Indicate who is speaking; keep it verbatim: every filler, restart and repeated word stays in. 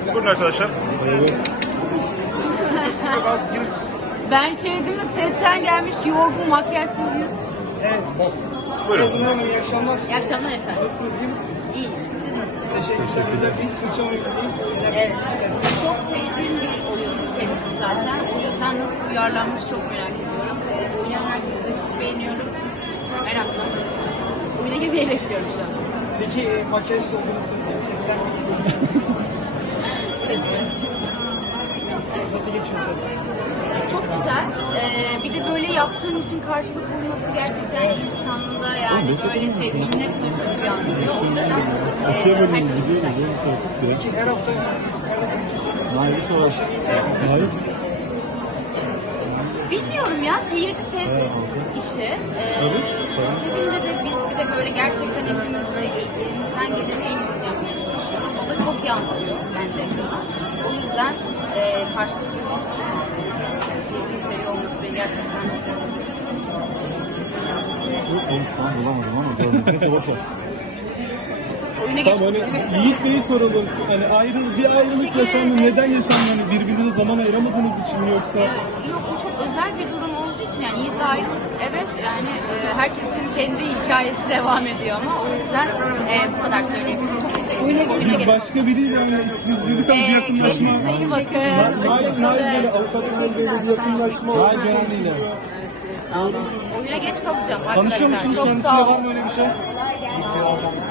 Speaker 1: Buyurun arkadaşlar.
Speaker 2: Ben şey değil mi, setten gelmiş yorgun makyajsız yüz.
Speaker 3: Evet.
Speaker 1: Buyurun.
Speaker 3: Ebru Hanım iyi akşamlar.
Speaker 2: İyi akşamlar efendim.
Speaker 3: Nasılsınız, iyi misiniz?
Speaker 2: İyi. Siz nasılsınız?
Speaker 3: Teşekkürler. Güzel bir sıçra oyunundayız.
Speaker 2: Evet. Çok sevdiğim bir oyun kendisi zaten. O yüzden nasıl uyarlanmış çok merak ediyorum. Ee, oynayan herkesi de çok beğeniyorum. Merakla. Oyuna girmeyi bekliyorum şu an.
Speaker 3: Peki e, makyaj sorduğunuz setten mi gidiyorsunuz?
Speaker 2: Seviyorum.
Speaker 3: Nasıl geçiyor setten?
Speaker 2: Çok güzel. Ee, bir de böyle yaptığın işin karşılık bulması gerçekten insanda yani böyle şey minnet duygusu uyandırıyor. O yüzden e, her şey çok güzel.
Speaker 3: Peki her hafta
Speaker 4: Hayır sorar. Hayır.
Speaker 2: Bilmiyorum ya, seyirci sevdi işi. Ee, işte sevince de biz bir de böyle gerçekten hepimiz böyle elimizden gelen en iyisini yapmaya çalışıyoruz. O da çok yansıyor bence ekrana. O yüzden e, karşılıklı bir iş çok mutluyum. Yani seyirciyi seviyor olması beni gerçekten
Speaker 4: Yok oğlum şu an bulamadım ama görmekte boş ver.
Speaker 2: oyuna geç.
Speaker 5: Tamam hani Yiğit Bey'i soralım. Hani ayrı, bir ayrılık
Speaker 2: Teşekkür
Speaker 5: yaşandı.
Speaker 2: ederim.
Speaker 5: Neden yaşandı? Yani birbirinize zaman ayıramadığınız için mi yoksa?
Speaker 2: Yok, bu çok özel bir durum olduğu için yani Yiğit'le ayrıldık. Evet, yani e, herkesin kendi hikayesi devam ediyor ama o yüzden e, bu kadar söyleyebilirim. Çok teşekkür ederim. Oyuna
Speaker 5: Siz
Speaker 2: geç.
Speaker 5: başka biriyle yani isminiz duyduk ama bir
Speaker 2: Ee,
Speaker 5: yakınlaşma.
Speaker 2: kendinize iyi bakın.
Speaker 5: Hayır, hayır böyle avukatlarla böyle bir yakınlaşma oldu.
Speaker 4: Hayır genel değil yani.
Speaker 2: Sağ olun. Oyuna geç kalacağım arkadaşlar.
Speaker 4: Tanışıyor musunuz
Speaker 2: Çok
Speaker 4: kendisiyle,
Speaker 2: sağ olun.
Speaker 4: var mı öyle bir şey?
Speaker 2: Kolay gelsin.